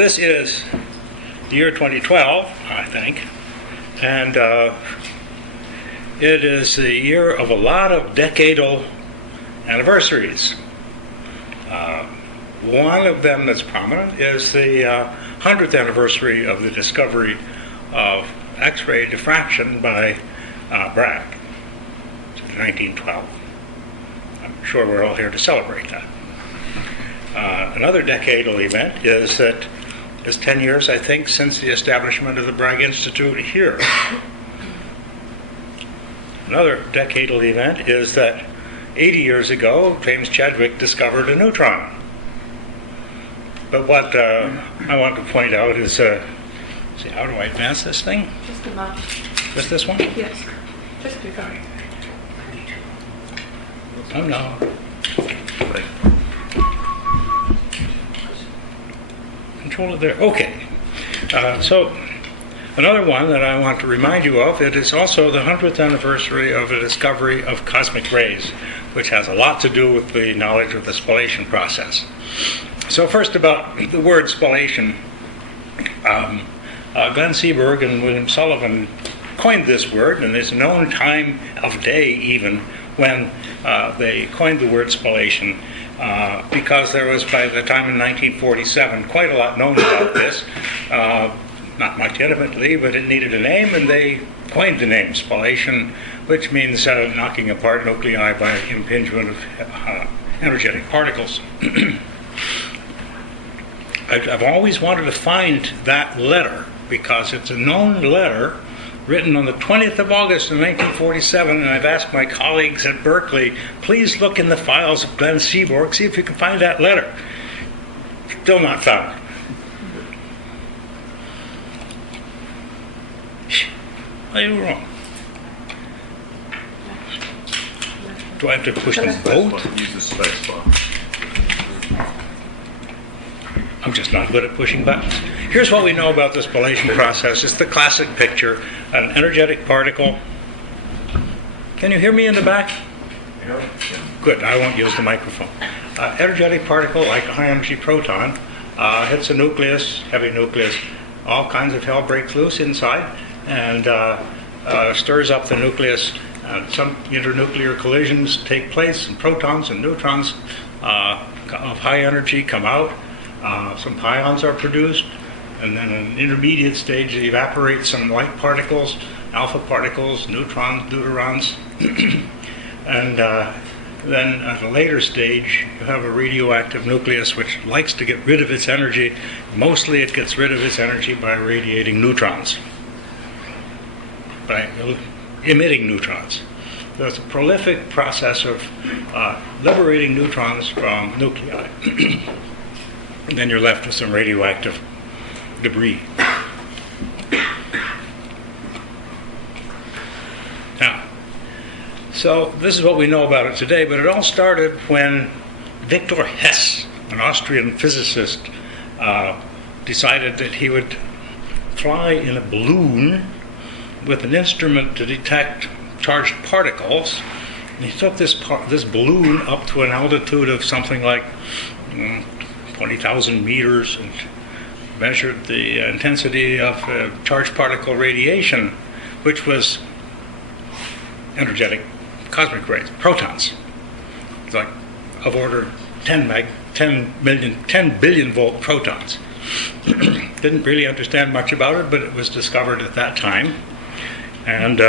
this is the year 2012, I think, and it is the year of a lot of decadal anniversaries. One of them that's prominent is the 100th anniversary of the discovery of X-ray diffraction by Bragg in 1912. I'm sure we're all here to celebrate that. Another decadal event is that it's 10 years, I think, since the establishment of the Bragg Institute here. Another decadal event is that 80 years ago, James Chadwick discovered a neutron. But what I want to point out is, see, how do I advance this thing? Just a moment. Just this one? Yes. Just keep going. Oh, no. Control it there. Okay. So another one that I want to remind you of, it is also the 100th anniversary of the discovery of cosmic rays, which has a lot to do with the knowledge of the spallation process. So first about the word spallation. Glenn Seaborg and William Sullivan coined this word, and there's a known time of day even when they coined the word spallation, because there was, by the time in 1947, quite a lot known about this. Not much intimately, but it needed a name, and they coined the name spallation, which means knocking apart nuclei by impingement of energetic particles. I've always wanted to find that letter, because it's a known letter written on the 20th of August in 1947, and I've asked my colleagues at Berkeley, please look in the files of Glenn Seaborg, see if you can find that letter. Still not found. Are you wrong? Do I have to push them both? Use the space bar. I'm just not good at pushing buttons. Here's what we know about the spallation process. It's the classic picture. An energetic particle. Can you hear me in the back? Yeah. Good, I won't use the microphone. Energetic particle, like a high-energy proton, hits a nucleus, heavy nucleus. All kinds of hell breaks loose inside and stirs up the nucleus. Some internuclear collisions take place, and protons and neutrons of high energy come out. Some pions are produced, and then in an intermediate stage they evaporate some light particles, alpha particles, neutrons, deuterons, and then at a later stage you have a radioactive nucleus which likes to get rid of its energy. Mostly it gets rid of its energy by radiating neutrons, by emitting neutrons. So it's a prolific process of liberating neutrons from nuclei. And then you're left with some radioactive debris. Now, so this is what we know about it today, but it all started when Victor Hess, an Austrian physicist, decided that he would fly in a balloon with an instrument to detect charged particles. And he took this balloon up to an altitude of something like 20,000 meters and measured the intensity of charged particle radiation, which was energetic cosmic rays, protons. It's like of order 10 billion volt protons. Didn't really understand much about it, but it was discovered at that time. And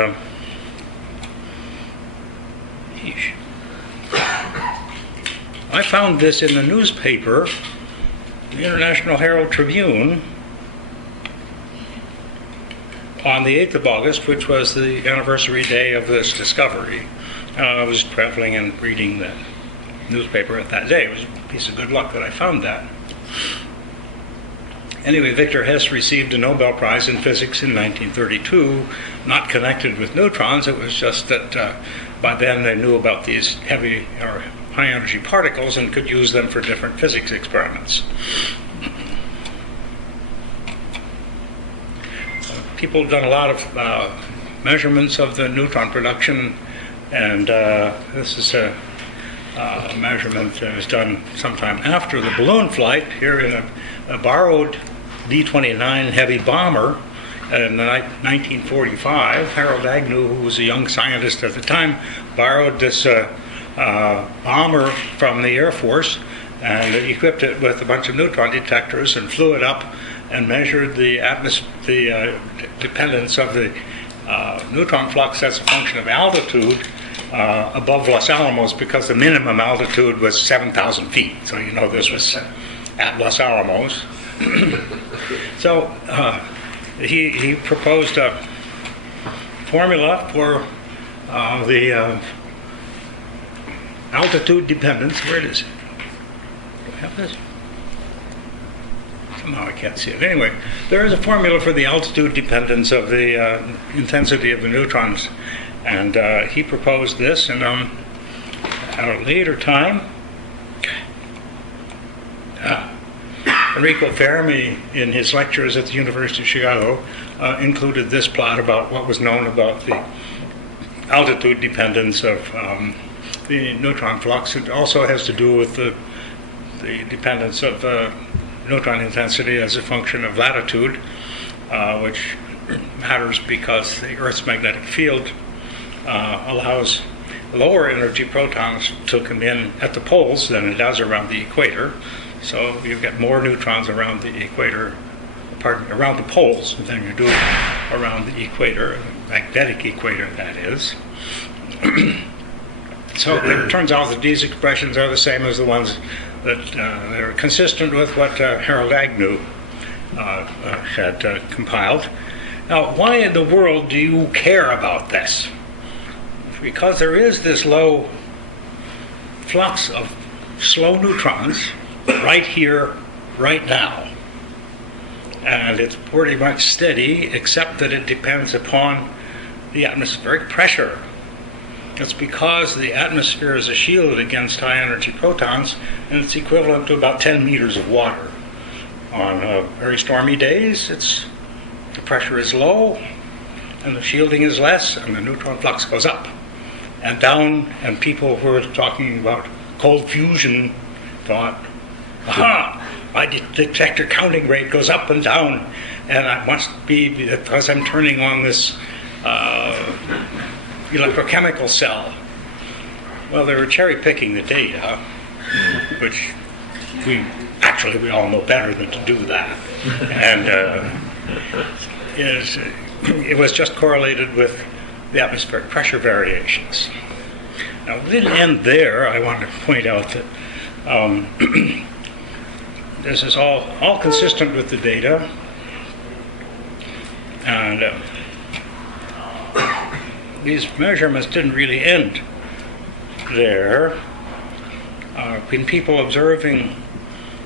I found this in the newspaper, the International Herald Tribune, on the 8th of August, which was the anniversary day of this discovery. I was traveling and reading the newspaper at that day. It was a piece of good luck that I found that. Anyway, Victor Hess received a Nobel Prize in Physics in 1932, not connected with neutrons. It was just that by then they knew about these heavy or high-energy particles and could use them for different physics experiments. People have done a lot of measurements of the neutron production, and this is a measurement that was done sometime after the balloon flight here in a borrowed B-29 heavy bomber in 1945. Harold Agnew, who was a young scientist at the time, borrowed this bomber from the Air Force and equipped it with a bunch of neutron detectors and flew it up and measured the dependence of the neutron flux as a function of altitude above Los Alamos, because the minimum altitude was 7,000 feet. So you know this was at Los Alamos. So he proposed a formula for the altitude dependence. Where it is? Do I have this? Somehow I can't see it. Anyway, there is a formula for the altitude dependence of the intensity of the neutrons. And he proposed this, and at a later time, Enrico Fermi, in his lectures at the University of Chicago, included this plot about what was known about the altitude dependence of the neutron flux. It also has to do with the dependence of neutron intensity as a function of latitude, which matters because the Earth's magnetic field allows lower energy protons to come in at the poles than it does around the equator. So you get more neutrons around the equator, around the poles than you do around the equator, the magnetic equator, that is. So it turns out that these expressions are the same as the ones that are consistent with what Harold Agnew had compiled. Now, why in the world do you care about this? Because there is this low flux of slow neutrons right here, right now. And it's pretty much steady, except that it depends upon the atmospheric pressure. It's because the atmosphere is a shield against high-energy protons, and it's equivalent to about 10 meters of water. On very stormy days, the pressure is low, and the shielding is less, and the neutron flux goes up and down, and people who are talking about cold fusion thought, aha, my detector counting rate goes up and down, and it must be because I'm turning on this electrochemical cell. Well, they were cherry-picking the data, which we all know better than to do that. And it was just correlated with the atmospheric pressure variations. Now, it didn't end there. I want to point out that this is all consistent with the data. And these measurements didn't really end there. When people observing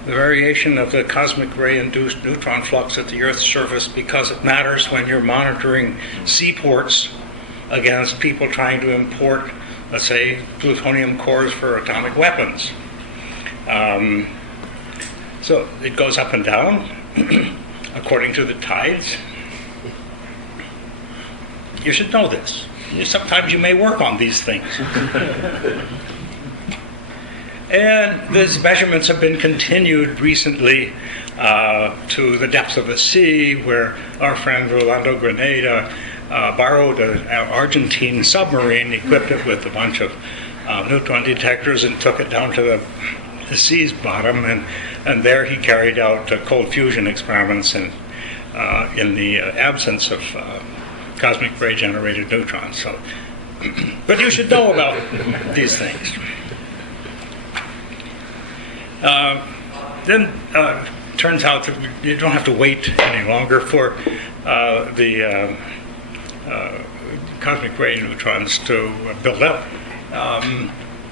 the variation of the cosmic ray-induced neutron flux at the Earth's surface, because it matters when you're monitoring seaports against people trying to import, let's say, plutonium cores for atomic weapons. So it goes up and down according to the tides. You should know this. Sometimes you may work on these things. And these measurements have been continued recently to the depths of the sea, where our friend Rolando Granada borrowed an Argentine submarine, equipped it with a bunch of neutron detectors, and took it down to the sea's bottom, and there he carried out cold fusion experiments in the absence of cosmic ray-generated neutrons. So, but you should know about these things. Then turns out that you don't have to wait any longer for the cosmic ray neutrons to build up.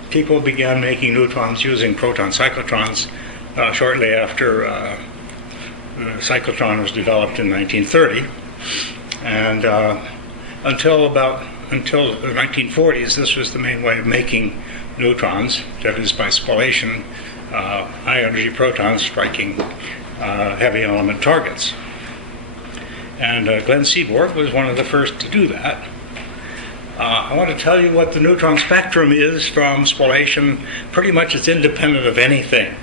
People began making neutrons using proton cyclotrons shortly after the cyclotron was developed in 1930. And until the 1940s, this was the main way of making neutrons, that is by spallation, high-energy protons striking heavy element targets. And Glenn Seaborg was one of the first to do that. I want to tell you what the neutron spectrum is from spallation. Pretty much it's independent of anything.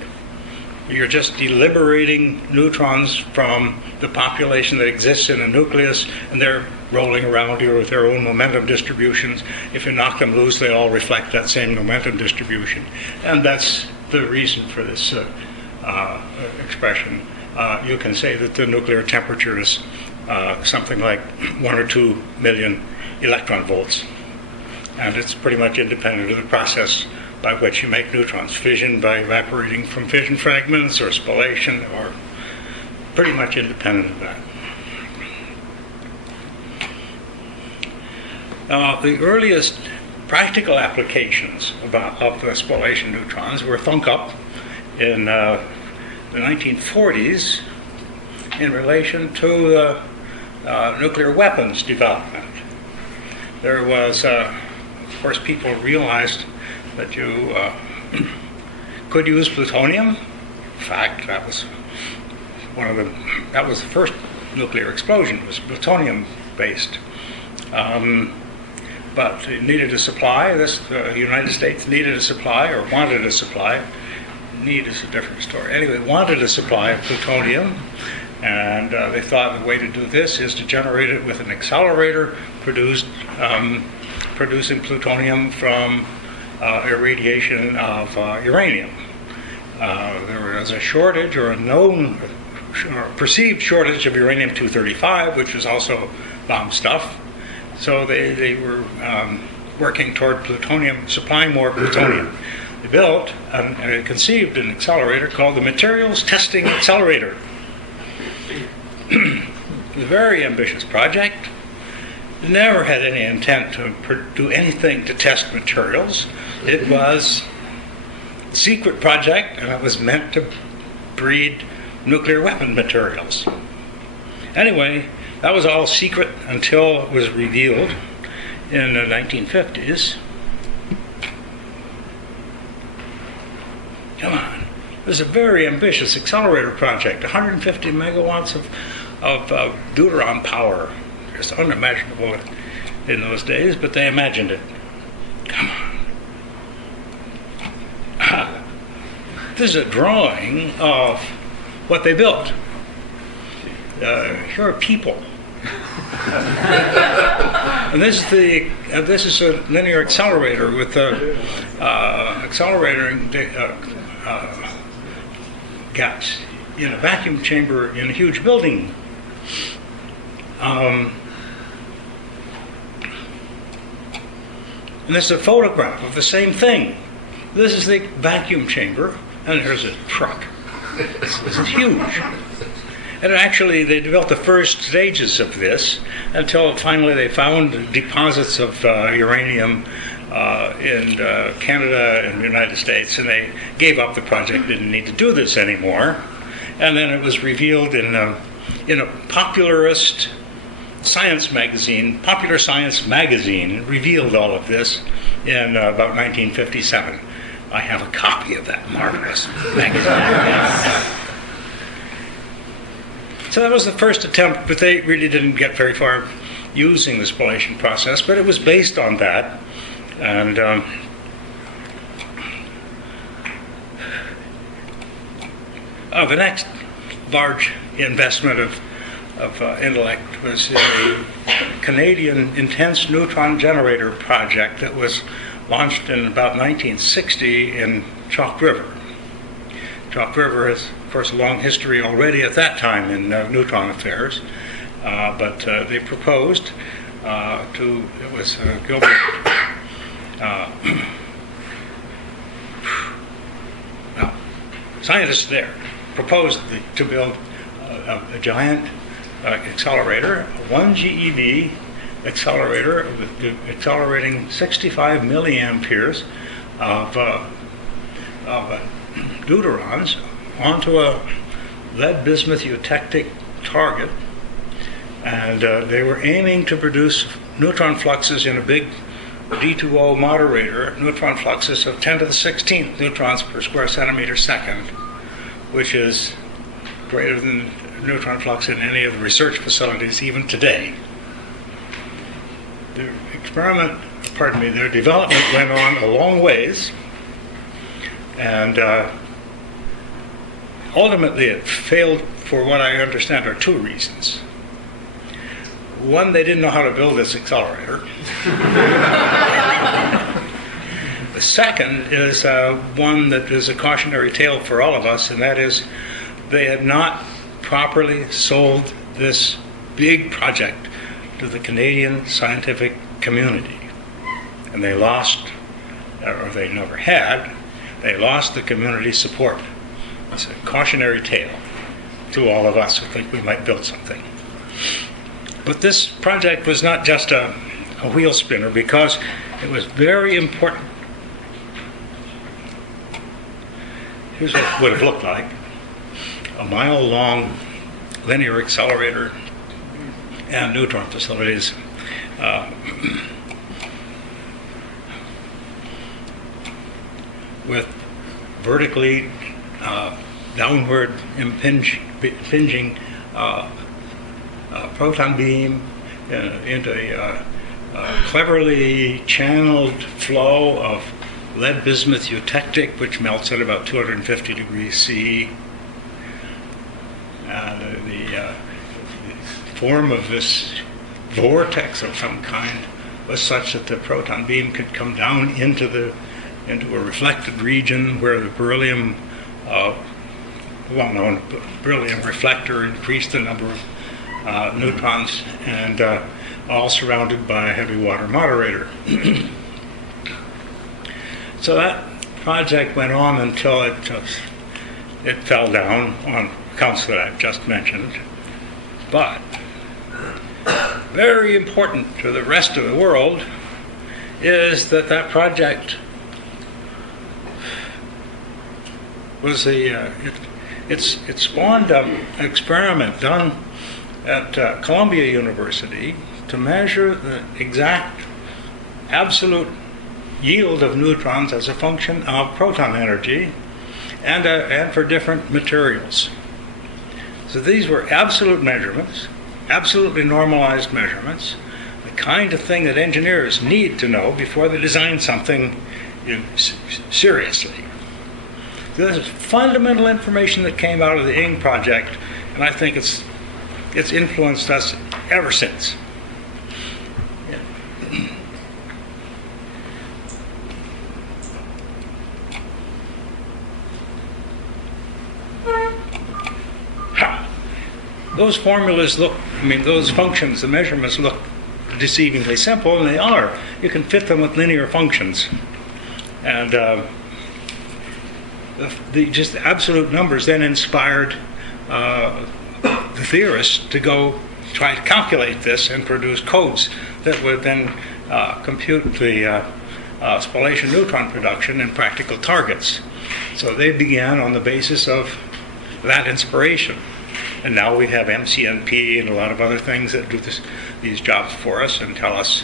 You're just deliberating neutrons from the population that exists in a nucleus, and they're rolling around here with their own momentum distributions. If you knock them loose, they all reflect that same momentum distribution. And that's the reason for this expression. You can say that the nuclear temperature is something like 1 or 2 million electron volts. And it's pretty much independent of the process by which you make neutrons. Fission by evaporating from fission fragments, or spallation, or pretty much independent of that. The earliest practical applications of the spallation neutrons were thunk up in the 1940s in relation to nuclear weapons development. There was, of course, people realized that you could use plutonium. In fact, that was the first nuclear explosion, was plutonium-based. But it needed a supply. The United States needed a supply, or wanted a supply. Need is a different story. Anyway, wanted a supply of plutonium, and they thought the way to do this is to generate it with an accelerator producing plutonium from irradiation of uranium. There was a shortage, or a known or perceived shortage, of uranium-235, which was also bomb stuff. So they were working toward plutonium, supplying more plutonium. They built and conceived an accelerator called the Materials Testing Accelerator. It was a very ambitious project. It never had any intent to do anything to test materials. It was a secret project, and it was meant to breed nuclear weapon materials. Anyway, that was all secret until it was revealed in the 1950s. Come on. It was a very ambitious accelerator project, 150 megawatts of deuteron power. Just unimaginable in those days, but they imagined it. Come on. This is a drawing of what they built. Here are people. And this is a linear accelerator with accelerating gas in a vacuum chamber in a huge building. And this is a photograph of the same thing. This is the vacuum chamber, and there's a truck. This is huge. And actually, they developed the first stages of this until finally they found deposits of uranium in Canada and the United States, and they gave up the project, didn't need to do this anymore. And then it was revealed in a popularist science magazine, Popular Science magazine, revealed all of this in about 1957. I have a copy of that marvelous magazine. So that was the first attempt, but they really didn't get very far using the spallation process, but it was based on that. And the next large investment of intellect was a Canadian intense neutron generator project that was launched in about 1960 in Chalk River. Chalk River has, of course, a long history already at that time in neutron affairs, but they proposed it was Gilbert, scientists there proposed to build a giant accelerator, 1 GeV accelerator, accelerating 65 milliamperes of deuterons onto a lead-bismuth eutectic target, and they were aiming to produce neutron fluxes in a big D2O moderator, neutron fluxes of 10 to the 16th neutrons per square centimeter second, which is greater than neutron flux in any of the research facilities even today. Their development went on a long ways, and ultimately it failed for what I understand are two reasons. One, they didn't know how to build this accelerator. The second is one that is a cautionary tale for all of us, and that is they had not properly sold this big project to the Canadian scientific community. And they lost, or they never had, they lost the community support. It's a cautionary tale to all of us who think we might build something. But this project was not just a wheel spinner, because it was very important. Here's what it would have looked like. A mile-long linear accelerator and neutron facilities with vertically downward impinging proton beam into a cleverly channeled flow of lead bismuth eutectic, which melts at about 250 degrees C. The form of this vortex of some kind was such that the proton beam could come down into a reflected region where the beryllium, well-known beryllium reflector, increased the number of neutrons, and all surrounded by a heavy water moderator. So that project went on until it fell down on accounts that I've just mentioned. But very important to the rest of the world is that project was it spawned an experiment done at Columbia University to measure the exact absolute yield of neutrons as a function of proton energy and for different materials. So these were absolute measurements, absolutely normalized measurements, the kind of thing that engineers need to know before they design something seriously. So this is fundamental information that came out of the ING project, and I think it's influenced us ever since. Those formulas look, those functions, the measurements look deceivingly simple, and they are. You can fit them with linear functions. And just the absolute numbers then inspired the theorists to go try to calculate this and produce codes that would then compute the spallation neutron production in practical targets. So they began on the basis of that inspiration. And now we have MCNP and a lot of other things that do these jobs for us and tell us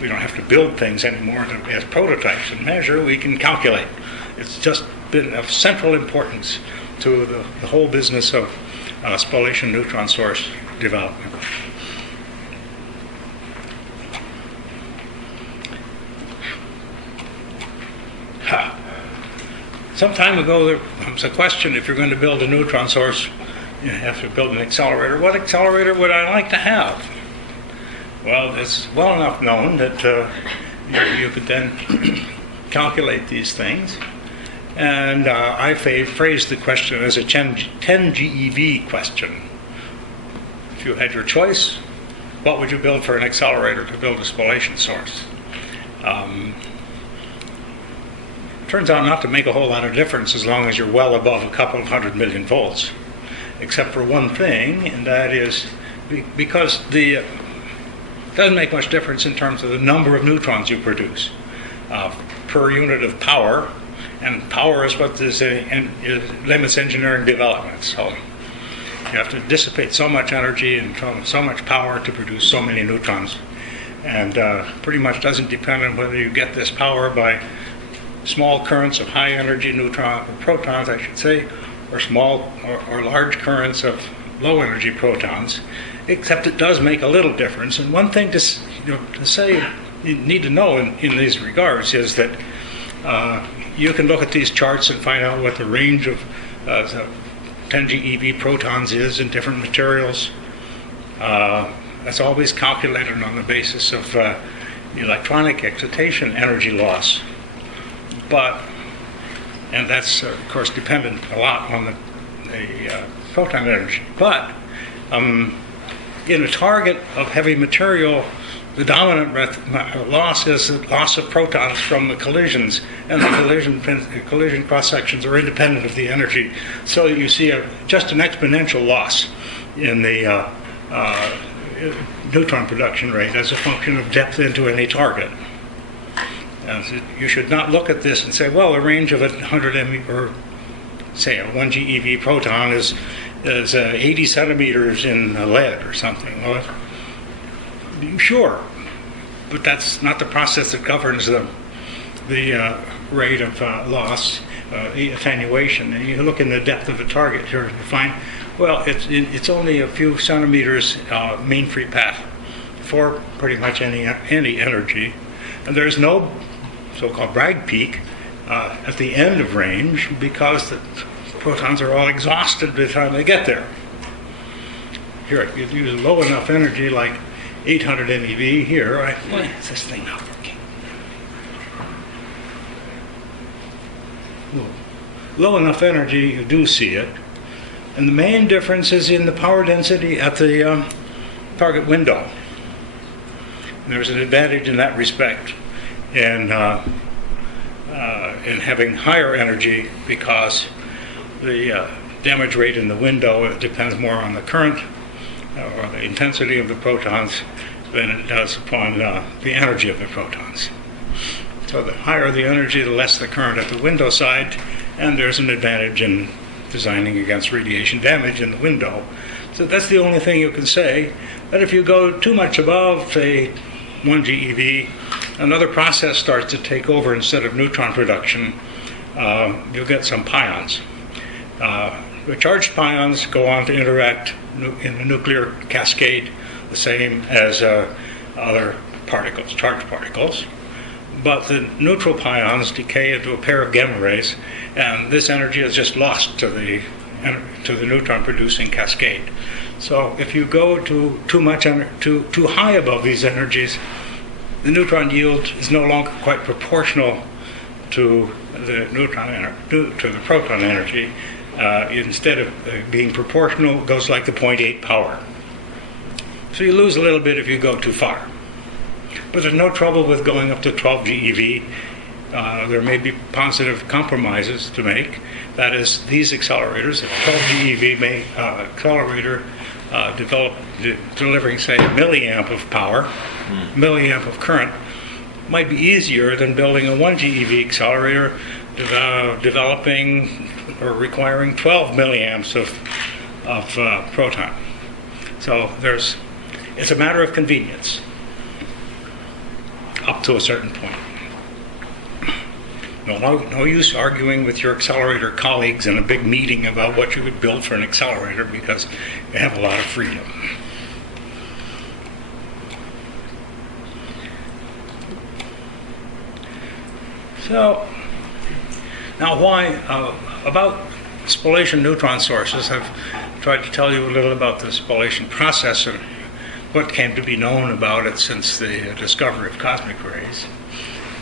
we don't have to build things anymore as prototypes and measure, we can calculate. It's just been of central importance to the whole business of spallation neutron source development. Some time ago, there was a question: if you're going to build a neutron source, you have to build an accelerator. What accelerator would I like to have? Well, it's well enough known that you could then calculate these things. And I phrased the question as a 10 GeV question. If you had your choice, what would you build for an accelerator to build a spallation source? Turns out not to make a whole lot of difference as long as you're well above a couple of 100 million volts, except for one thing, and that is because it doesn't make much difference in terms of the number of neutrons you produce per unit of power, and power is what limits engineering development. So you have to dissipate so much energy and so much power to produce so many neutrons, and pretty much doesn't depend on whether you get this power by small currents of high energy protons, I should say, or small or large currents of low energy protons, except it does make a little difference. And one thing to say, you need to know in these regards is that you can look at these charts and find out what the range of so 10 GeV protons is in different materials. That's always calculated on the basis of electronic excitation energy loss. And that's, of course, dependent a lot on the proton energy. But in a target of heavy material, the dominant loss is the loss of protons from the collisions, and the collision cross-sections are independent of the energy. So you see just an exponential loss in the neutron production rate as a function of depth into any target. And so you should not look at this and say, well, a range of 100 MeV, or say a 1 GeV proton is 80 centimeters in lead or something. Well, sure, but that's not the process that governs the rate of loss, attenuation. And you look in the depth of the target here, you find, well, it's only a few centimeters mean free path for pretty much any energy, and there's no so-called Bragg peak at the end of range because the protons are all exhausted by the time they get there. Here, if you use low enough energy, like 800 MeV here, why is this thing not working? Low enough energy, you do see it. And the main difference is in the power density at the target window. And there's an advantage in that respect in having higher energy because the damage rate in the window depends more on the current or the intensity of the protons than it does upon the energy of the protons. So the higher the energy, the less the current at the window side, and there's an advantage in designing against radiation damage in the window. So that's the only thing you can say. But if you go too much above, say, 1 GeV, another process starts to take over instead of neutron production. You'll get some pions. The charged pions go on to interact in the nuclear cascade the same as other particles, charged particles. But the neutral pions decay into a pair of gamma rays, and this energy is just lost to the neutron-producing cascade. So if you go to too high above these energies, the neutron yield is no longer quite proportional to the proton energy. Instead of being proportional, it goes like the 0.8 power. So you lose a little bit if you go too far. But there's no trouble with going up to 12 GeV. There may be positive compromises to make. That is, these accelerators, a 12 GeV accelerator delivering, say, a milliamp of power, milliamp of current, might be easier than building a 1 GeV accelerator developing or requiring 12 milliamps of proton. So it's a matter of convenience up to a certain point. No use arguing with your accelerator colleagues in a big meeting about what you would build for an accelerator because you have a lot of freedom. So, now why, about spallation neutron sources, I've tried to tell you a little about the spallation process and what came to be known about it since the discovery of cosmic rays.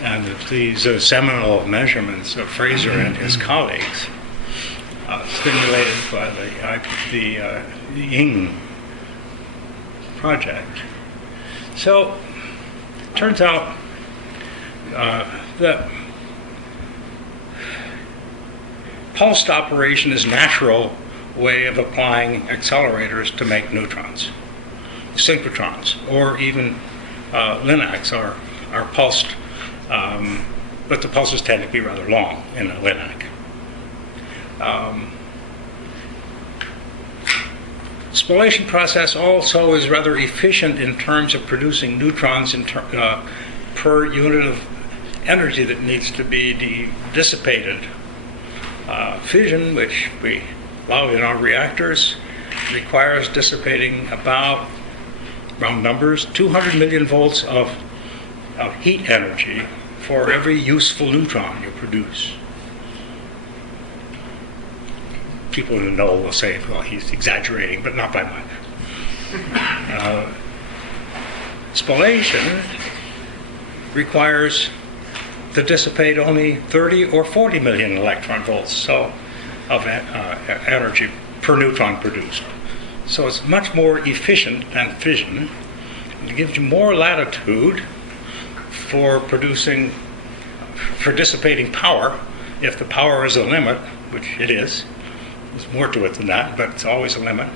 And these seminal measurements of Fraser and his colleagues, stimulated by the Ying project. So, it turns out that pulsed operation is a natural way of applying accelerators to make neutrons. Synchrotrons, or even linacs are pulsed, but the pulses tend to be rather long in a linac. Spallation process also is rather efficient in terms of producing neutrons per unit of energy that needs to be dissipated. Fission, which we allow in our reactors, requires dissipating about, round numbers, 200 million volts of heat energy for every useful neutron you produce. people who know will say, well, he's exaggerating, but not by much. Spallation requires to dissipate only 30 or 40 million electron volts of energy per neutron produced. So it's much more efficient than fission. It gives you more latitude for dissipating power, if the power is a limit, which it is. There's more to it than that, but it's always a limit.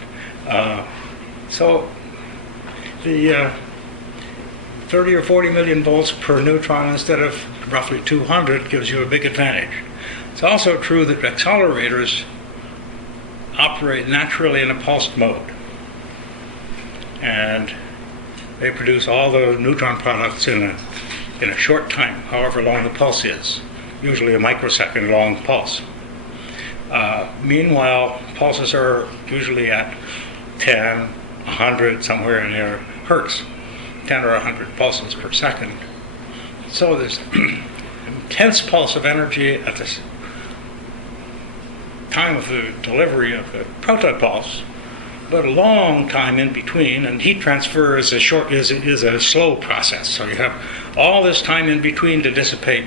So the 30 or 40 million volts per neutron instead of roughly 200 gives you a big advantage. It's also true that accelerators operate naturally in a pulsed mode, and they produce all the neutron products in a short time, however long the pulse is, usually a microsecond long pulse. Meanwhile, pulses are usually at 10, 100, somewhere in there, hertz, 10 or 100 pulses per second. So there's intense pulse of energy at this time of the delivery of the proton pulse, but a long time in between, and heat transfer is a slow process. So you have all this time in between to dissipate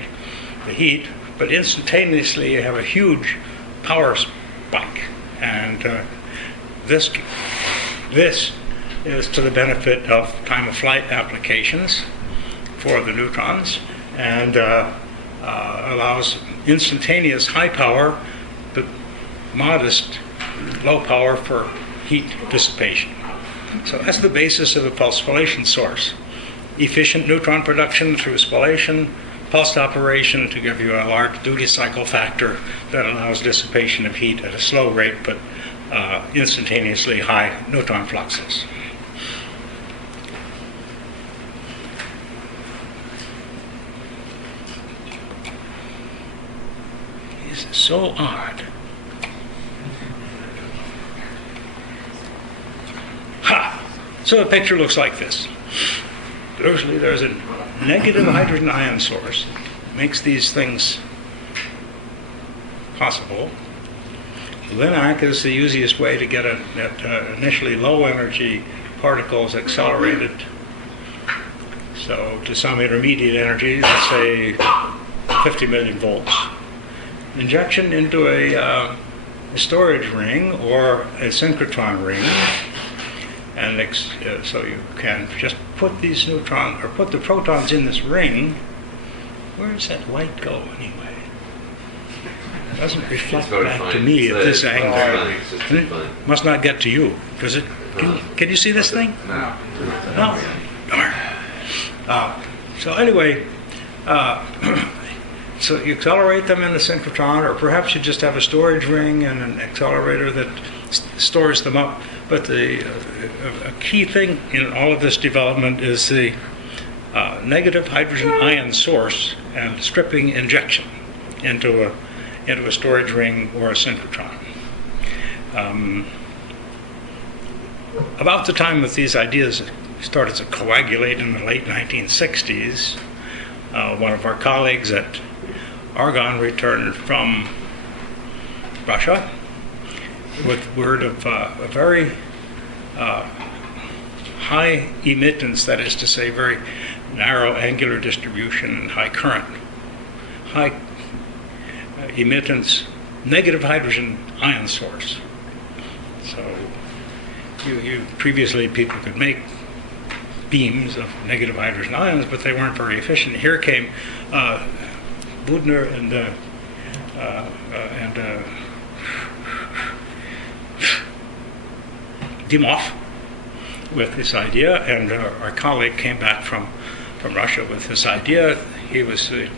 the heat, but instantaneously you have a huge power spike, and this is to the benefit of time-of-flight applications for the neutrons, and allows instantaneous high power, but modest low power for heat dissipation. So that's the basis of a pulse spallation source. Efficient neutron production through spallation, pulsed operation to give you a large duty cycle factor that allows dissipation of heat at a slow rate, but instantaneously high neutron fluxes. This is so odd. So the picture looks like this. Usually there's a negative hydrogen ion source that makes these things possible. LINAC is the easiest way to get initially low energy particles accelerated. So to some intermediate energy, let's say 50 million volts. Injection into a storage ring or a synchrotron ring. And so you can just put these neutrons, or put the protons in this ring. Where does that light go anyway? It doesn't reflect back to me at this angle. It must not get to you. Does it? Can you see this thing? No. No? Darn. So anyway, so you accelerate them in the synchrotron, or perhaps you just have a storage ring and an accelerator that stores them up. But a key thing in all of this development is the negative hydrogen ion source and stripping injection into a storage ring or a synchrotron. About the time that these ideas started to coagulate in the late 1960s, one of our colleagues at Argonne returned from Russia with word of a very high emittance, that is to say, very narrow angular distribution and high current. High emittance, negative hydrogen ion source. So you previously people could make beams of negative hydrogen ions, but they weren't very efficient. Here came Budner and Dimov with this idea, and our colleague came back from Russia with this idea. He was the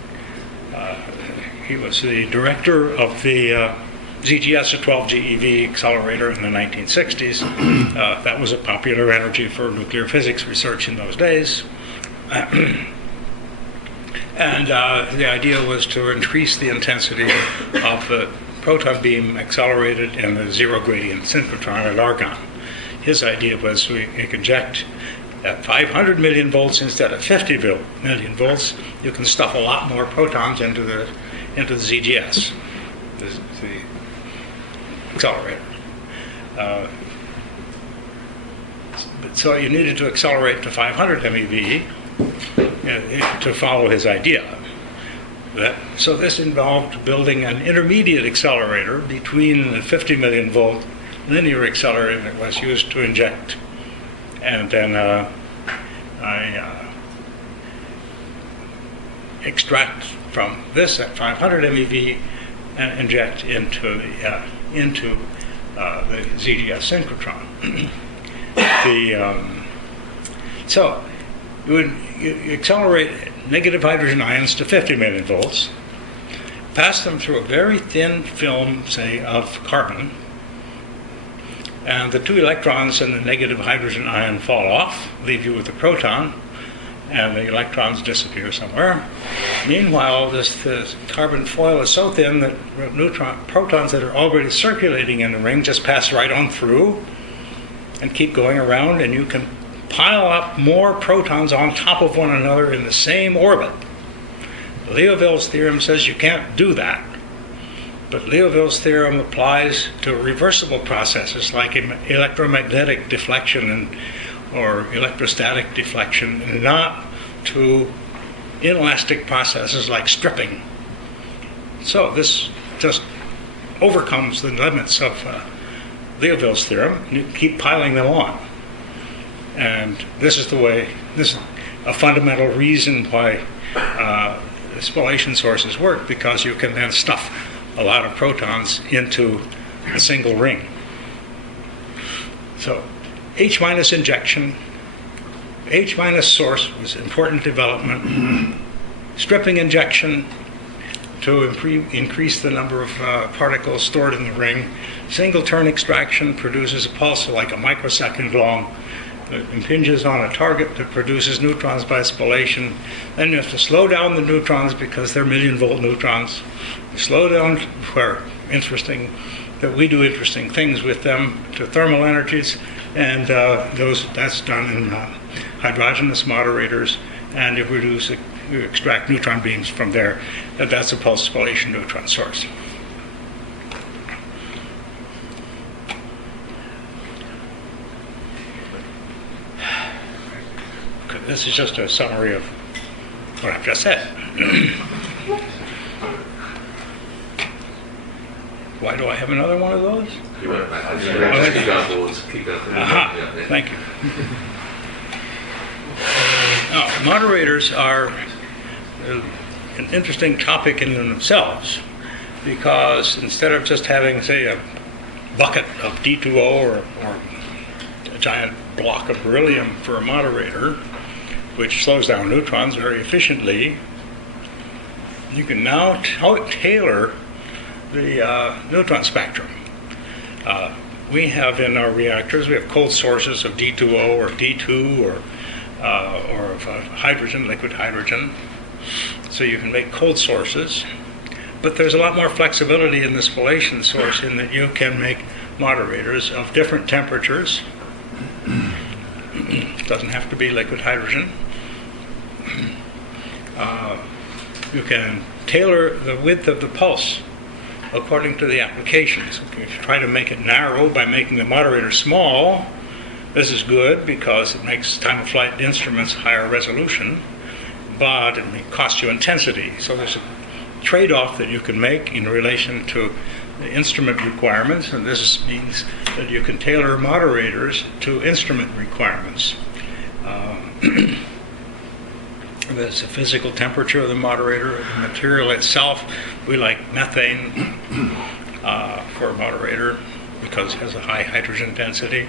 director of the ZGS, a 12 GeV accelerator in the 1960s. That was a popular energy for nuclear physics research in those days. And the idea was to increase the intensity of the proton beam accelerated in the zero gradient synchrotron at Argonne. His idea was we inject at 500 million volts instead of 50 million volts. You can stuff a lot more protons into the ZGS. accelerator. So you needed to accelerate to 500 MeV to follow his idea. So this involved building an intermediate accelerator between the 50 million volt linear accelerator that was used to inject. And then I extract from this at 500 MeV and inject into the ZGS synchrotron. So you accelerate negative hydrogen ions to 50 million volts, pass them through a very thin film, say, of carbon, and the 2 electrons in the negative hydrogen ion fall off, leave you with a proton, and the electrons disappear somewhere. Meanwhile, this carbon foil is so thin that protons that are already circulating in the ring just pass right on through and keep going around, and you can pile up more protons on top of one another in the same orbit. Liouville's theorem says you can't do that, but Liouville's theorem applies to reversible processes like electromagnetic deflection or electrostatic deflection, and not to inelastic processes like stripping. So this just overcomes the limits of Liouville's theorem. You keep piling them on. And this is a fundamental reason why spallation sources work, because you can then stuff a lot of protons into a single ring. So H- injection, H- source was important development. Stripping injection to increase the number of particles stored in the ring. Single turn extraction produces a pulse like a microsecond long. It impinges on a target that produces neutrons by spallation. Then you have to slow down the neutrons because they're million-volt neutrons. You slow down where that we do interesting things with them to thermal energies, and that's done in hydrogenous moderators. And if you extract neutron beams from there, that's a pulse spallation neutron source. This is just a summary of what I've just said. Why do I have another one of those? Thank you. Now, moderators are an interesting topic in themselves, because instead of just having, say, a bucket of D2O or a giant block of beryllium for a moderator, which slows down neutrons very efficiently, you can now tailor the neutron spectrum. We have in our reactors, we have cold sources of D2O or D2 or of hydrogen, liquid hydrogen. So you can make cold sources. But there's a lot more flexibility in the spallation source in that you can make moderators of different temperatures. It doesn't have to be liquid hydrogen. You can tailor the width of the pulse according to the applications. If you try to make it narrow by making the moderator small, this is good because it makes time-of-flight instruments higher resolution, but it may cost you intensity. So there's a trade-off that you can make in relation to the instrument requirements, and this means that you can tailor moderators to instrument requirements. There's the physical temperature of the moderator, the material itself. We like methane for a moderator because it has a high hydrogen density.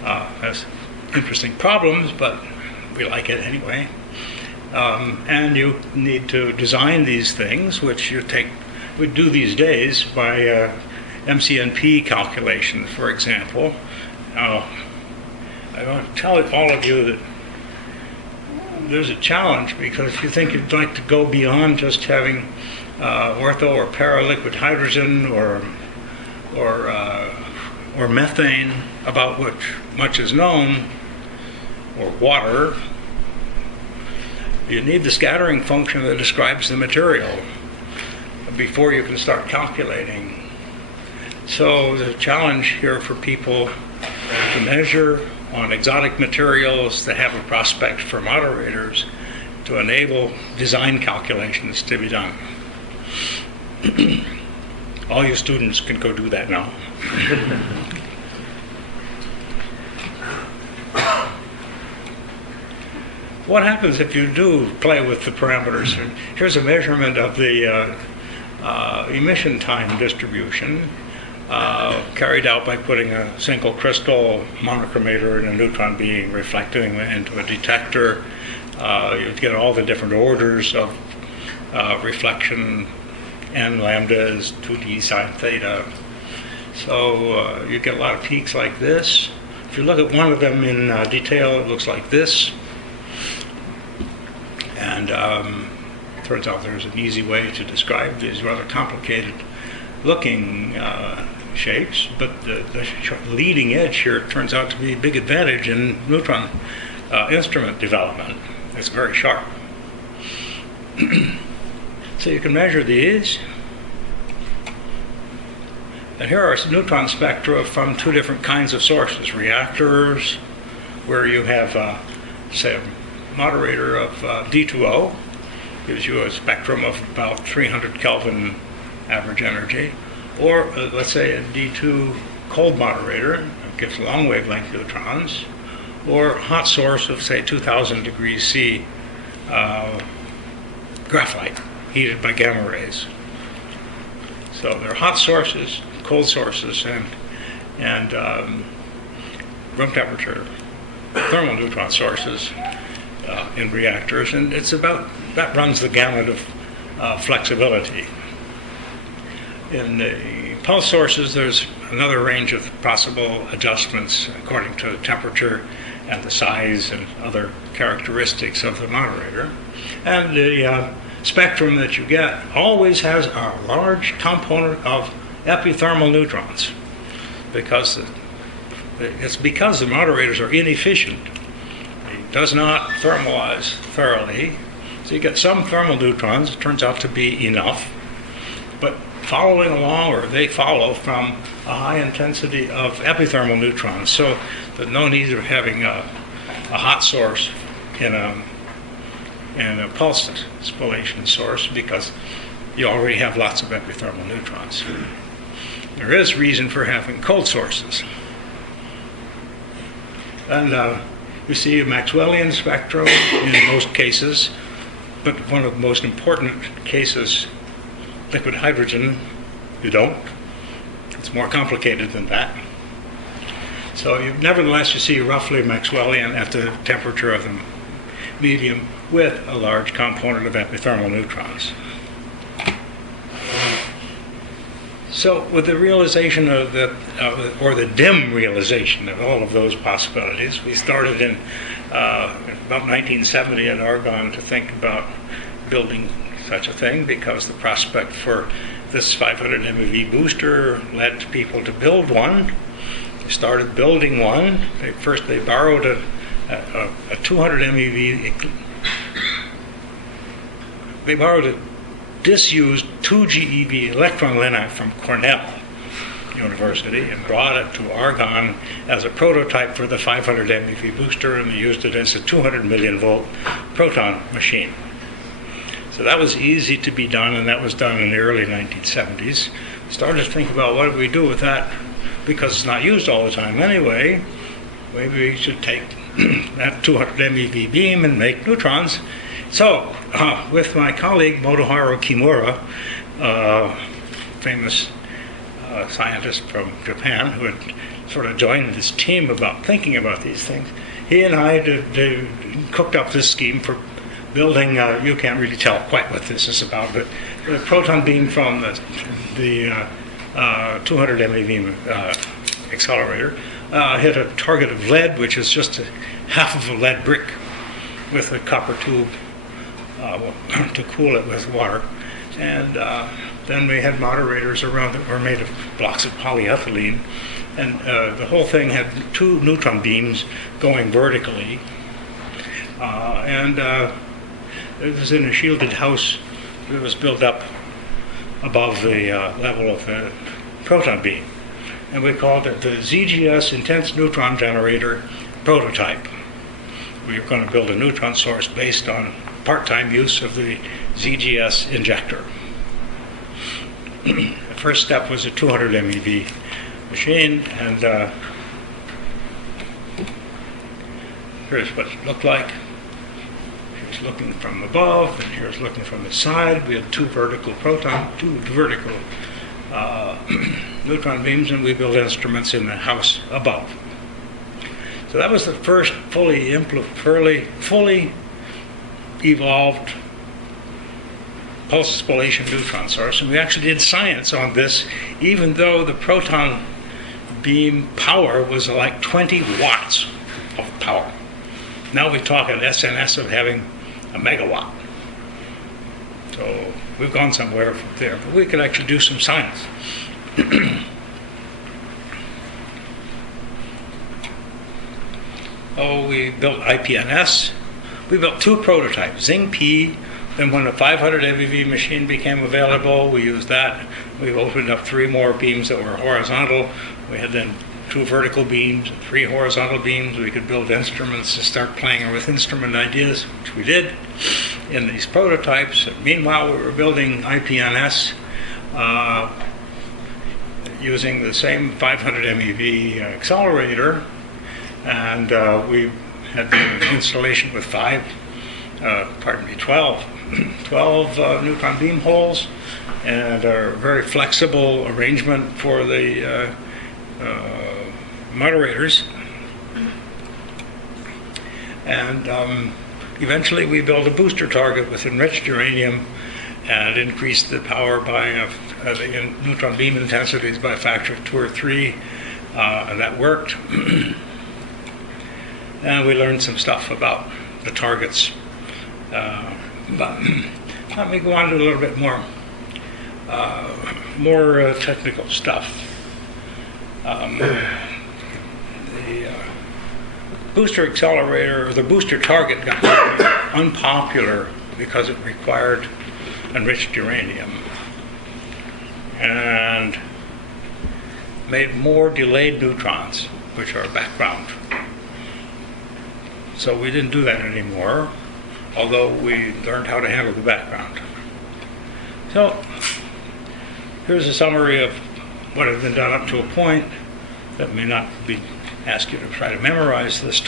Has interesting problems, but we like it anyway. And you need to design these things, which we do these days by MCNP calculations, for example. I want to tell all of you that there's a challenge, because if you think you'd like to go beyond just having ortho or para-liquid hydrogen or methane, about which much is known, or water, you need the scattering function that describes the material before you can start calculating. So the challenge here for people to measure on exotic materials that have a prospect for moderators to enable design calculations to be done. All you students can go do that now. What happens if you do play with the parameters? Here's a measurement of the emission time distribution carried out by putting a single crystal monochromator in a neutron beam, reflecting it into a detector. You get all the different orders of reflection. N lambda is 2d sine theta. So you get a lot of peaks like this. If you look at one of them in detail, it looks like this. And turns out there's an easy way to describe these rather complicated looking shapes, but the leading edge here turns out to be a big advantage in neutron instrument development. It's very sharp. So you can measure these. And here are neutron spectra from two different kinds of sources. Reactors, where you have, say, a moderator of D2O, gives you a spectrum of about 300 Kelvin average energy. Or, let's say, a D2 cold moderator, that gives long wavelength neutrons. Or hot source of, say, 2000 degrees C graphite, heated by gamma rays. So there are hot sources, cold sources, and room temperature thermal neutron sources in reactors, and that runs the gamut of flexibility. In the pulse sources, there's another range of possible adjustments according to temperature and the size and other characteristics of the moderator. And the spectrum that you get always has a large component of epithermal neutrons, because it's because the moderators are inefficient. It does not thermalize thoroughly, so you get some thermal neutrons. It turns out to be enough, but following along, or they follow from a high intensity of epithermal neutrons. So there's no need of having a hot source in a pulse spallation source, because you already have lots of epithermal neutrons. There is reason for having cold sources. And you see a Maxwellian spectrum in most cases, but one of the most important cases, liquid hydrogen, you don't. It's more complicated than that. So nevertheless, you see roughly Maxwellian at the temperature of the medium with a large component of epithermal neutrons. So with the realization of or the dim realization of all of those possibilities, we started in about 1970 at Argonne to think about building such a thing, because the prospect for this 500 MeV booster led people to build one. They started building one. First they borrowed a 200 MeV. They borrowed a disused 2 GeV electron linear from Cornell University and brought it to Argonne as a prototype for the 500 MeV booster, and they used it as a 200 million volt proton machine. So that was easy to be done, and that was done in the early 1970s. We started to think about what do we do with that, because it's not used all the time anyway. Maybe we should take that 200 MeV beam and make neutrons. So, with my colleague Motoharu Kimura, famous scientist from Japan, who had sort of joined this team about thinking about these things, he and I cooked up this scheme for building, you can't really tell quite what this is about, but a proton beam from the 200 MeV accelerator hit a target of lead, which is just half of a lead brick, with a copper tube to cool it with water. And then we had moderators around that were made of blocks of polyethylene. And the whole thing had two neutron beams going vertically. It was in a shielded house that was built up above the level of the proton beam. and we called it the ZGS Intense Neutron Generator Prototype. We were going to build a neutron source based on part-time use of the ZGS injector. The first step was a 200 MeV machine, and here's what it looked like. Here's looking from above, and here's looking from the side. We had two vertical neutron beams, and we built instruments in the house above. So that was the first fully evolved pulse spallation neutron source, and we actually did science on this, even though the proton beam power was like 20 watts of power. Now we talk an SNS of having a megawatt. So we've gone somewhere from there, but we could actually do some science. We built IPNS. We built two prototypes, Zing-P. Then when the 500 MeV machine became available, we used that. We opened up 3 more beams that were horizontal. We had then 2 vertical beams and 3 horizontal beams. We could build instruments to start playing with instrument ideas, which we did in these prototypes. And meanwhile, we were building IPNS using the same 500 MeV accelerator, and we had the installation with 12 neutron beam holes, and a very flexible arrangement for the moderators. And eventually we built a booster target with enriched uranium and increased the power by the neutron beam intensities by a factor of 2 or 3, and that worked. And we learned some stuff about the targets. But let me go on to a little bit more technical stuff. The booster accelerator, the booster target, got unpopular because it required enriched uranium and made more delayed neutrons, which are background. So we didn't do that anymore, although we learned how to handle the background. So here's a summary of what has been done up to a point. That may not be ask you to try to memorize this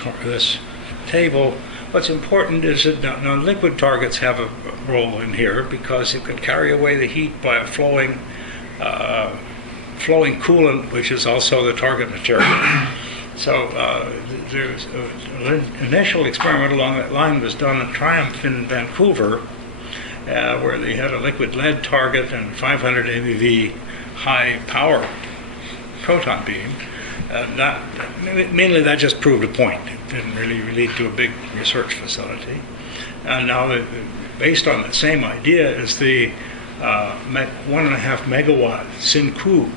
table. What's important is that now liquid targets have a role in here because it can carry away the heat by a flowing coolant, which is also the target material. So there's an initial experiment along that line was done at Triumph in Vancouver, where they had a liquid lead target and 500 MeV high power proton beam. Mainly that just proved a point. It didn't really lead to a big research facility. And now, based on the same idea, is the 1.5 megawatt SynQ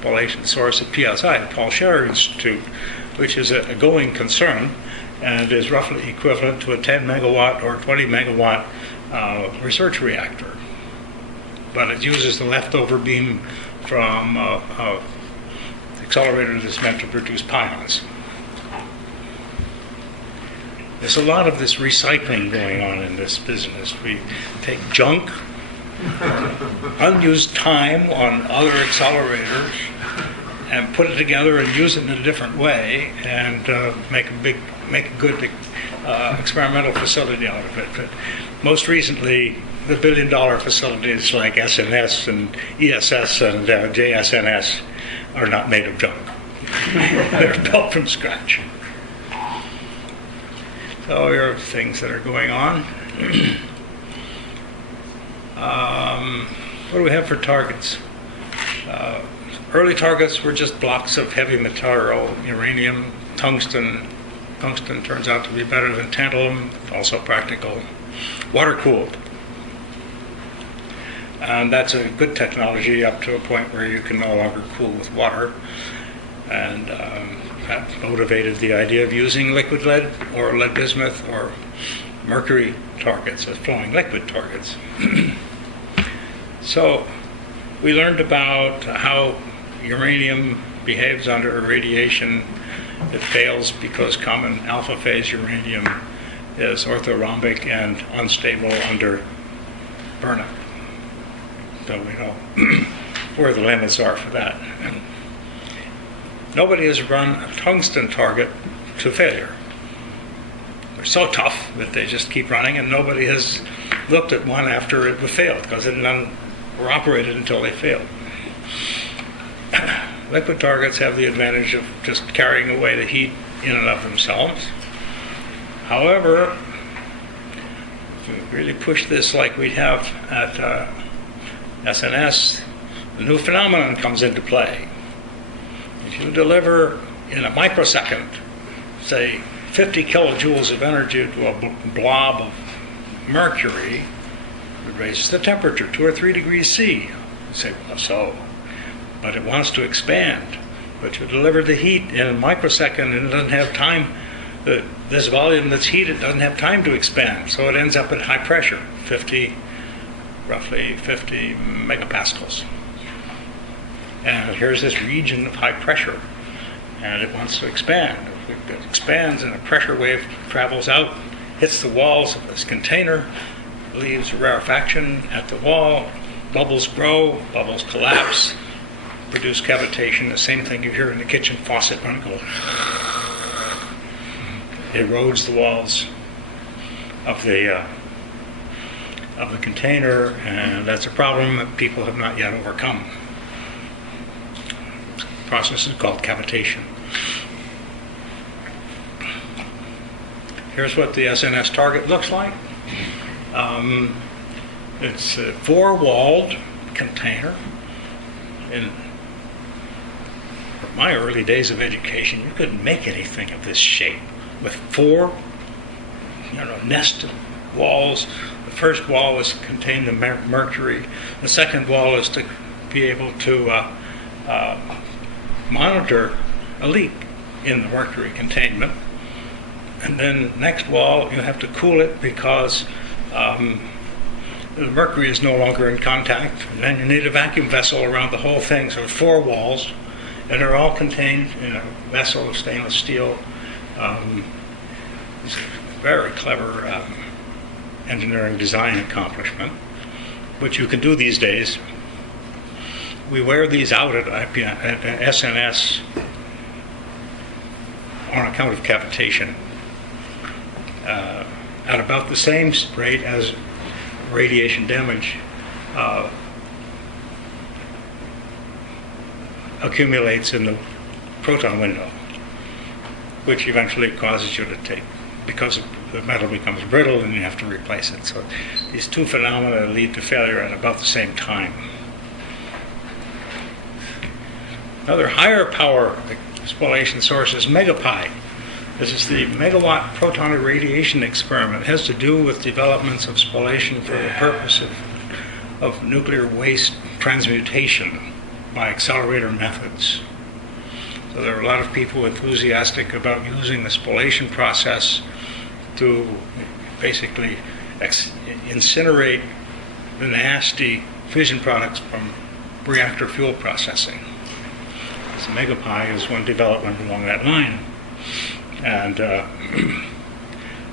spallation source at PSI, the Paul Scherrer Institute, which is a going concern and is roughly equivalent to a 10 megawatt or 20 megawatt research reactor. But it uses the leftover beam from the accelerator that's meant to produce pions. There's a lot of this recycling going on in this business. We take junk, unused time on other accelerators, and put it together and use it in a different way, and make a good experimental facility out of it. But most recently, the $1 billion facilities like SNS and ESS and JSNS are not made of junk. They're built from scratch. So here are things that are going on. What do we have for targets? Early targets were just blocks of heavy material, uranium, tungsten. Tungsten turns out to be better than tantalum, also practical. Water-cooled. And that's a good technology up to a point where you can no longer cool with water. And that motivated the idea of using liquid lead or lead bismuth or mercury targets as flowing liquid targets. So we learned about how uranium behaves under irradiation. It fails because common alpha phase uranium is orthorhombic and unstable under burnup. So we know where the limits are for that. And nobody has run a tungsten target to failure. They're so tough that they just keep running, and nobody has looked at one after it failed, because none were operated until they failed. Liquid targets have the advantage of just carrying away the heat in and of themselves. However, if we really push this like we have at SNS, the new phenomenon comes into play. If you deliver in a microsecond, say 50 kilojoules of energy to a blob of mercury, it raises the temperature 2 or 3 degrees C. You say, well, so, but it wants to expand. But you deliver the heat in a microsecond, and it doesn't have time. This volume that's heated doesn't have time to expand, so it ends up at high pressure, roughly 50 megapascals. And here's this region of high pressure, and it wants to expand. It expands, and a pressure wave travels out, hits the walls of this container, leaves rarefaction at the wall, bubbles grow, bubbles collapse, produce cavitation, the same thing you hear in the kitchen faucet run, go. It erodes the walls of the container, and that's a problem that people have not yet overcome. The process is called cavitation. Here's what the SNS Target looks like. It's a 4-walled container. In my early days of education, you couldn't make anything of this shape. With 4, nested walls. The first wall is to contain the mercury. The second wall is to be able to monitor a leak in the mercury containment. And then next wall, you have to cool it because the mercury is no longer in contact. And then you need a vacuum vessel around the whole thing. So 4 walls, and they're all contained in a vessel of stainless steel. It's a very clever engineering design accomplishment, which you can do these days. We wear these out at SNS on account of cavitation at about the same rate as radiation damage accumulates in the proton window, which eventually causes you to take, because the metal becomes brittle and you have to replace it. So these two phenomena lead to failure at about the same time. Another higher power spallation source is megapi. This is the megawatt proton irradiation experiment. It has to do with developments of spallation for the purpose of nuclear waste transmutation by accelerator methods. So there are a lot of people enthusiastic about using the spallation process to basically incinerate the nasty fission products from reactor fuel processing. So megapi is one development along that line. And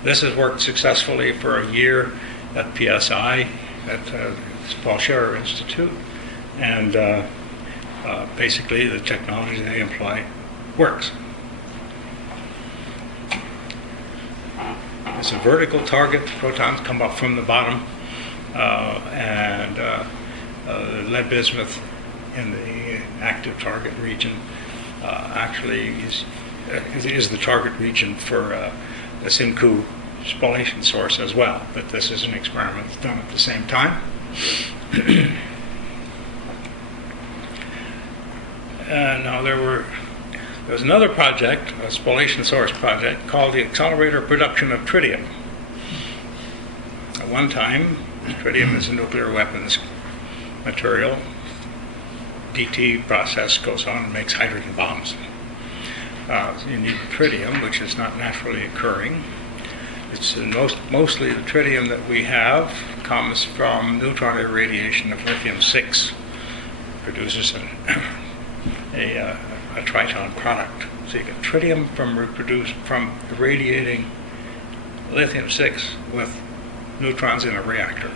this has worked successfully for a year at PSI, at the Paul Scherrer Institute, and basically the technology they employ works. It's a vertical target. The protons come up from the bottom, and the lead bismuth in the active target region actually is the target region for a SINCU spallation source as well. But this is an experiment that's done at the same time. Now there was another project, a spallation source project, called the Accelerator Production of Tritium. At one time, tritium is a nuclear weapons material. DT process goes on and makes hydrogen bombs. You need tritium, which is not naturally occurring. It's mostly the tritium that we have comes from neutron irradiation of lithium-6. Produces a a Triton product. So you get tritium from irradiating lithium-6 with neutrons in a reactor.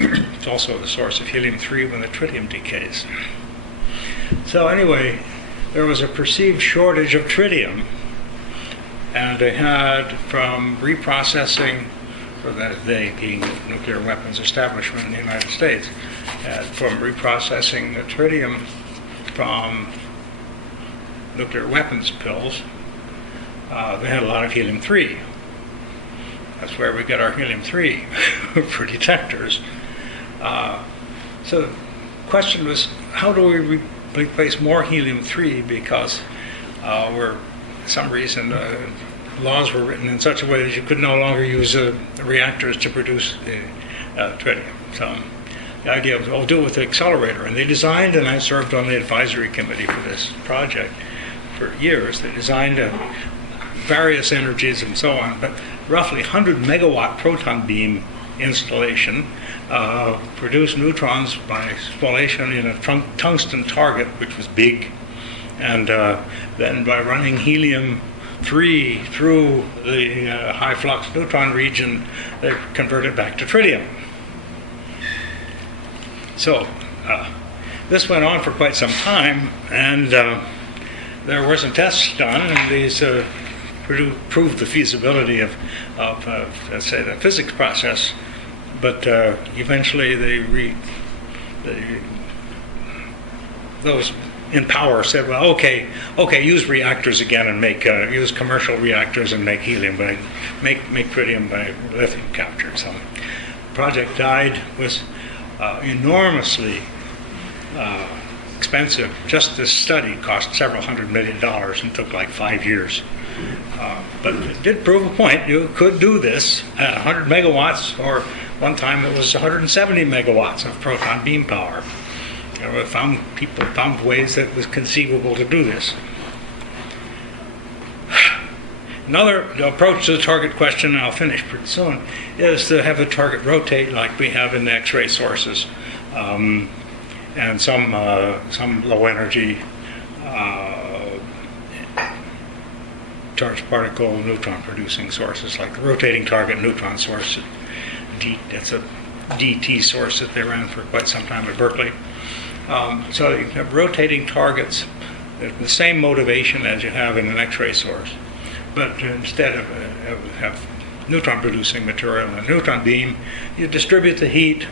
It's also the source of helium-3 when the tritium decays. So anyway, there was a perceived shortage of tritium, and they had, from reprocessing, or that they being the nuclear weapons establishment in the United States, from reprocessing the tritium from nuclear weapons pills, they had a lot of helium-3. That's where we get our helium-3 for detectors. So the question was, how do we replace more helium-3, because for some reason laws were written in such a way that you could no longer use reactors to produce the tritium. So the idea was, I'll do it with the accelerator. And they designed, and I served on the advisory committee for this project for years. They designed various energies and so on, but roughly 100 megawatt proton beam installation produced neutrons by spallation in a tungsten target, which was big, and then by running helium-3 through the high flux neutron region, they converted back to tritium. So this went on for quite some time, and there were some tests done, and these proved the feasibility of let's say, the physics process. But eventually, those in power said, "Well, okay, use reactors again and use commercial reactors and make helium, but make tritium by lithium capture." So the project died. Was enormously expensive. Just this study cost several $100 million and took like 5 years. But it did prove a point. You could do this at 100 megawatts, or one time it was 170 megawatts of proton beam power. People found ways that it was conceivable to do this. Another approach to the target question, and I'll finish pretty soon, is to have the target rotate like we have in the X-ray sources, and some low energy charged particle neutron producing sources, like the rotating target neutron source. It's a DT source that they ran for quite some time at Berkeley. So you have rotating targets, the same motivation as you have in an X-ray source, but instead of have neutron producing material and a neutron beam, you distribute the heat,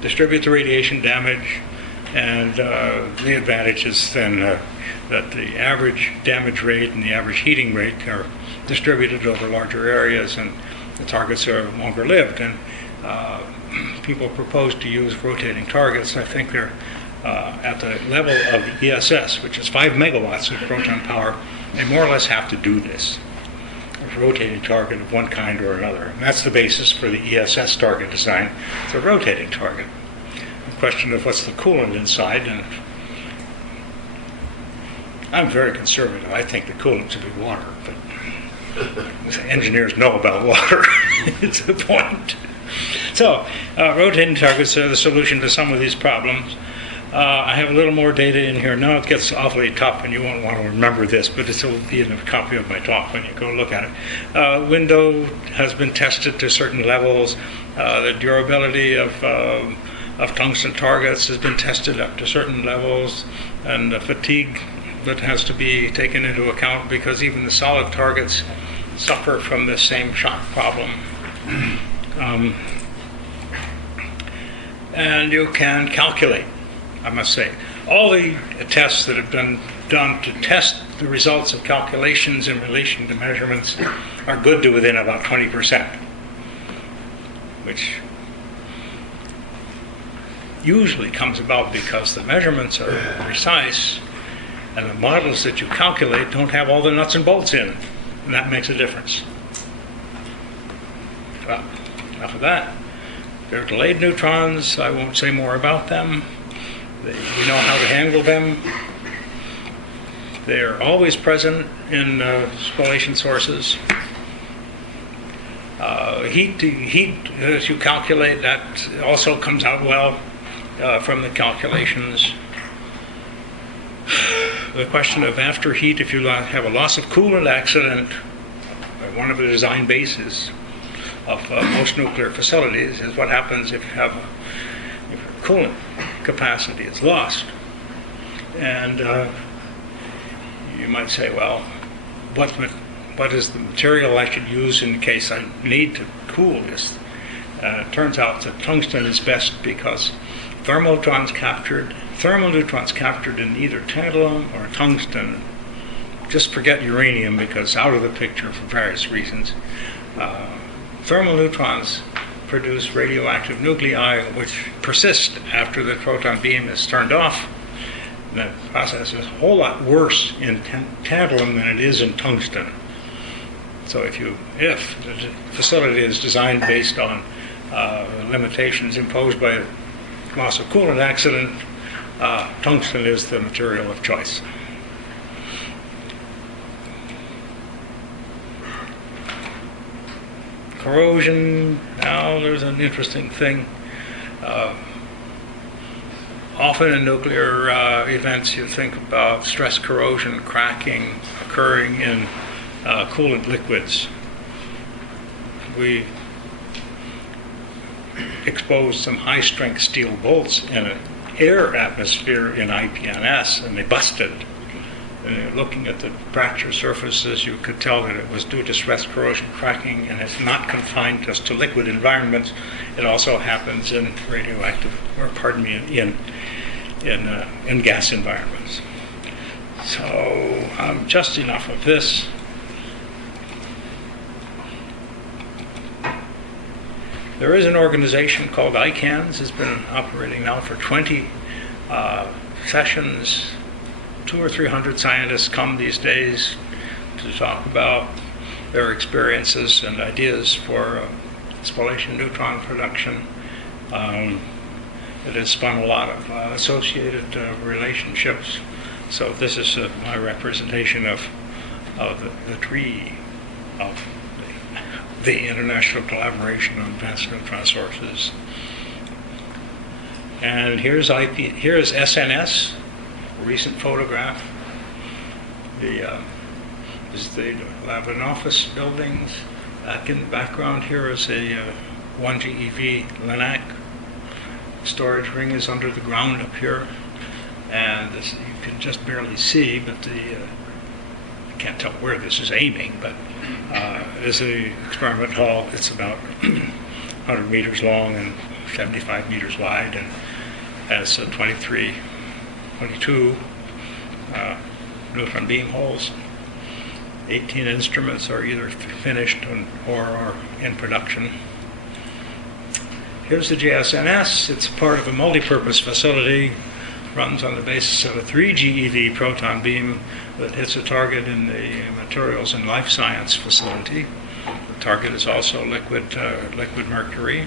distribute the radiation damage, and the advantage is then that the average damage rate and the average heating rate are distributed over larger areas, and the targets are longer lived. And people propose to use rotating targets. I think they're at the level of the ESS, which is 5 megawatts of proton power. They more or less have to do this, a rotating target of one kind or another. And that's the basis for the ESS target design. It's a rotating target. The question of what's the coolant inside, and I'm very conservative. I think the coolant should be water, but engineers know about water. It's the point. So, rotating targets are the solution to some of these problems. I have a little more data in here. Now it gets awfully tough, and you won't want to remember this, but it will be in a copy of my talk when you go look at it. Window has been tested to certain levels. The durability of tungsten targets has been tested up to certain levels, and the fatigue that has to be taken into account, because even the solid targets suffer from this same shock problem. And you can calculate, I must say. All the tests that have been done to test the results of calculations in relation to measurements are good to within about 20%, which usually comes about because the measurements are precise and the models that you calculate don't have all the nuts and bolts in, and that makes a difference. Well, enough of that. They're delayed neutrons. I won't say more about them. We know how to handle them. They're always present in spallation sources. Heat, as you calculate, that also comes out well from the calculations. the question of after heat, if you have a loss of coolant accident, one of the design bases of most nuclear facilities is what happens if you have if your coolant capacity is lost. And you might say, well, what is the material I should use in case I need to cool this? It turns out that tungsten is best because thermal neutrons captured in either tantalum or tungsten, just forget uranium because out of the picture for various reasons. Thermal neutrons produce radioactive nuclei which persist after the proton beam is turned off. The process is a whole lot worse in tantalum than it is in tungsten. So if the facility is designed based on limitations imposed by loss of coolant accident, tungsten is the material of choice. Corrosion, now there's an interesting thing. Often in nuclear events you think about stress corrosion, cracking occurring in coolant liquids. We exposed some high-strength steel bolts in an air atmosphere in IPNS, and they busted. And looking at the fracture surfaces, you could tell that it was due to stress corrosion cracking, and it's not confined just to liquid environments. It also happens in in gas environments. So just enough of this. There is an organization called ICANS. It's been operating now for 20 sessions. 200 or 300 scientists come these days to talk about their experiences and ideas for spallation neutron production. It has spun a lot of associated relationships. So this is my representation of the tree of the international collaboration on advanced neutron sources. And here's SNS, a recent photograph. This is the lab and office buildings. Back in the background here is a 1 GeV LINAC. Storage ring is under the ground up here, and this, you can just barely see, but I can't tell where this is aiming, but it is an experiment hall. It's about 100 meters long and 75 meters wide, and has 22 neutron beam holes. 18 instruments are either finished or are in production. Here's the JSNS. It's part of a multi-purpose facility. Runs on the basis of a 3 GeV proton beam that hits a target in the materials and life science facility. The target is also liquid mercury.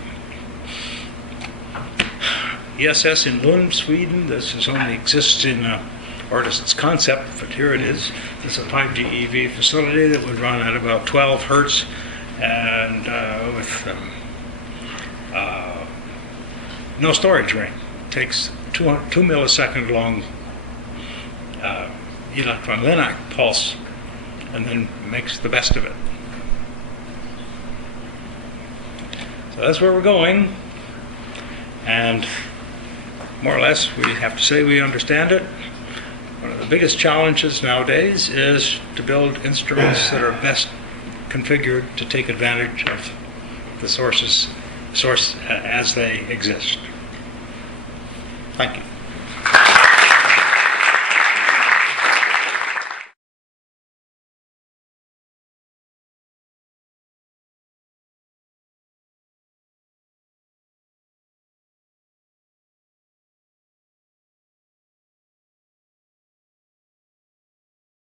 ESS in Lund, Sweden. This only exists in artist's concept, but here it is. It's a 5 GeV facility that would run at about 12 hertz and with no storage ring. It takes 2 millisecond long electron LINAC pulse and then makes the best of it. So that's where we're going, and more or less we have to say we understand it. One of the biggest challenges nowadays is to build instruments that are best configured to take advantage of the source as they exist. Thank you.